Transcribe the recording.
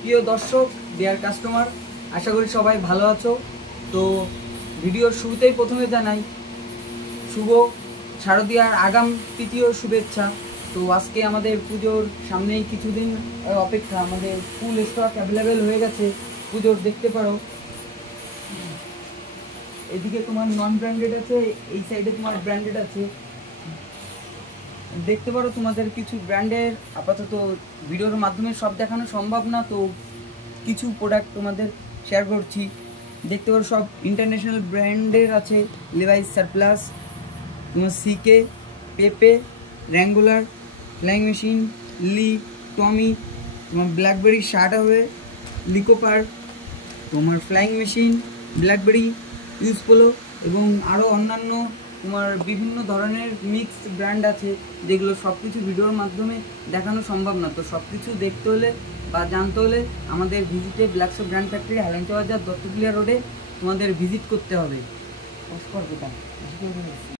প্রিয় দর্শক, deer customer, আশা করি সবাই ভালো আছো। তো ভিডিওর শুরুতেই প্রথমে জানাই শুভ শারদীয়ার আগাম তৃতীয় শুভেচ্ছা। তো আজকে আমাদের পুজোর সামনেই কিছুদিন অপেক্ষা, আমাদের ফুল স্টক অ্যাভেলেবেল হয়ে গেছে পুজোর। দেখতে পারো এদিকে তোমার নন ব্র্যান্ডেড আছে, এই সাইডে তোমার ব্র্যান্ডেড আছে। দেখতে পারো তোমাদের কিছু ব্র্যান্ডের আপাতত ভিডিওর মাধ্যমে সব দেখানো সম্ভব না, তো কিছু প্রোডাক্ট তোমাদের শেয়ার করছি। দেখতে পারো সব ইন্টারন্যাশনাল ব্র্যান্ডের আছে, লিভাইস, সারপ্লাস, তোমার সিকে, পেপে, র্যাঙ্গুলার, ফ্লাইং মেশিন, লি, টমি, তোমার ব্ল্যাকবেরি শার্ট হবে, লিকোপার, তোমার flying machine, blackberry, use polo এবং আরও অন্যান্য তোমার বিভিন্ন ধরনের মিক্সড ব্র্যান্ড আছে, যেগুলো সব কিছু ভিডিওর মাধ্যমে দেখানো সম্ভব না। তো সব কিছু দেখতে হলে বা জানতে হলে আমাদের ভিজিটে ব্ল্যাকশো ব্র্যান্ড ফ্যাক্টরি, হালঞ্চা বাজার, দত্তকুলিয়া রোডে তোমাদের ভিজিট করতে হবে।